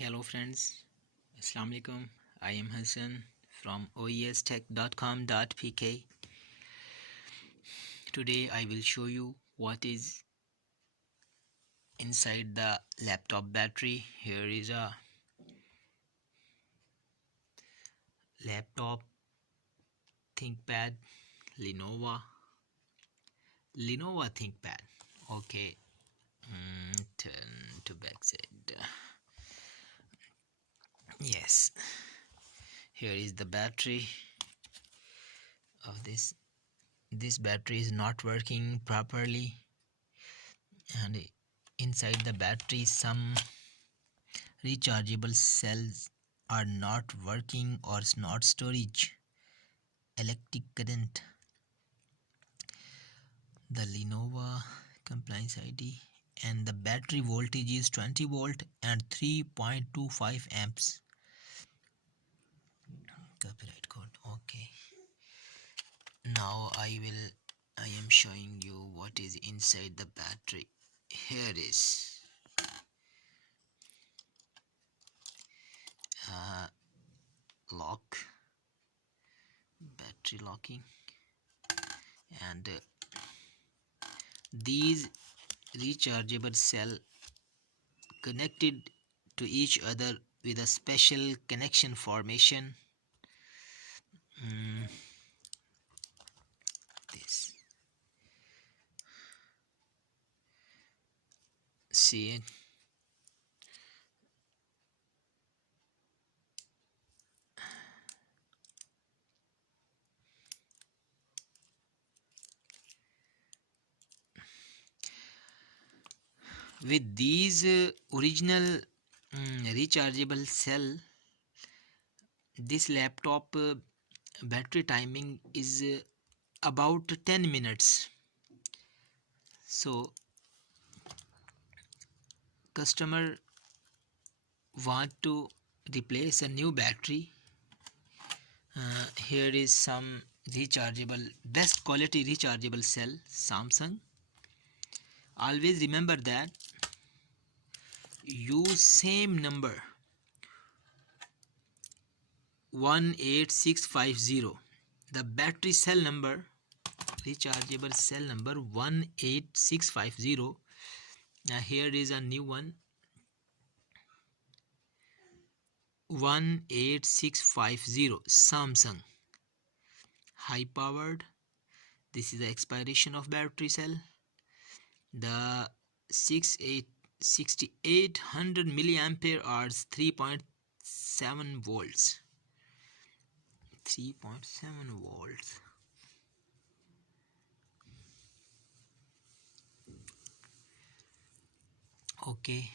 Hello friends, Assalamu alaikum. I am Hassan from oestech.com.pk. Today I will show you what is inside the laptop battery. Here is a laptop ThinkPad Lenovo ThinkPad. Okay, turn to backside. Yes, here is the battery of this. This battery is not working properly, and inside the battery some rechargeable cells are not working or not storage electric current. The Lenovo compliance ID and the battery voltage is 20 volt and 3.25 amps. Copyright code. Okay, now I am showing you what is inside the battery. Here is lock, battery locking, and these rechargeable cell connected to each other with a special connection formation. This, see it. With these original rechargeable cell, this laptop battery timing is about 10 minutes. So customer want to replace a new battery. Here is some rechargeable, best quality rechargeable cell, Samsung. Always remember that use same number 18650, the battery cell number, rechargeable cell number 18650. Now here is a new one, 18650, Samsung, high powered. This is the expiration of battery cell. The 6800 milliampere hours, 3.7 volts. 3.7 volts. Okay,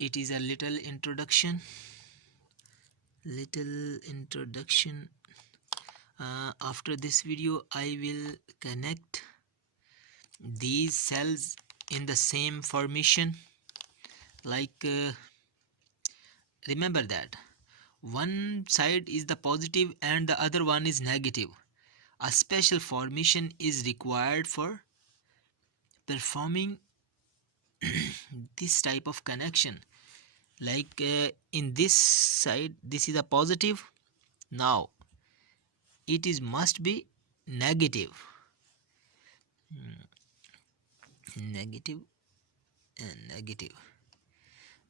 it is a little introduction. After this video I will connect these cells in the same formation, like remember that one side is the positive and the other one is negative. A special formation is required for performing this type of connection. Like in this side this is a positive, now it is must be negative. Negative and negative.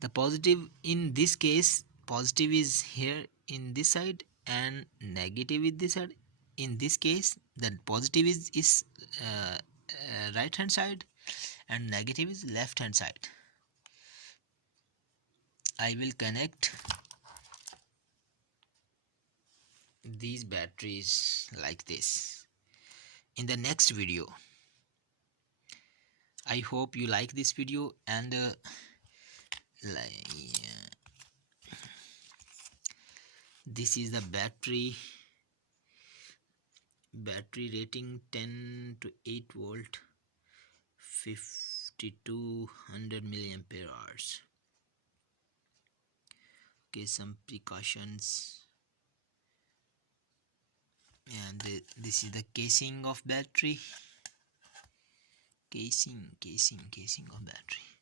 The positive in this case, positive is here in this side and negative is this side. In this case the positive is right hand side and negative is left hand side. I will connect these batteries like this in the next video. I hope you like this video, and this is the battery rating 10 to 8 volt, 5200 milliampere hours. Okay, some precautions, and this is the casing of battery. Casing of battery.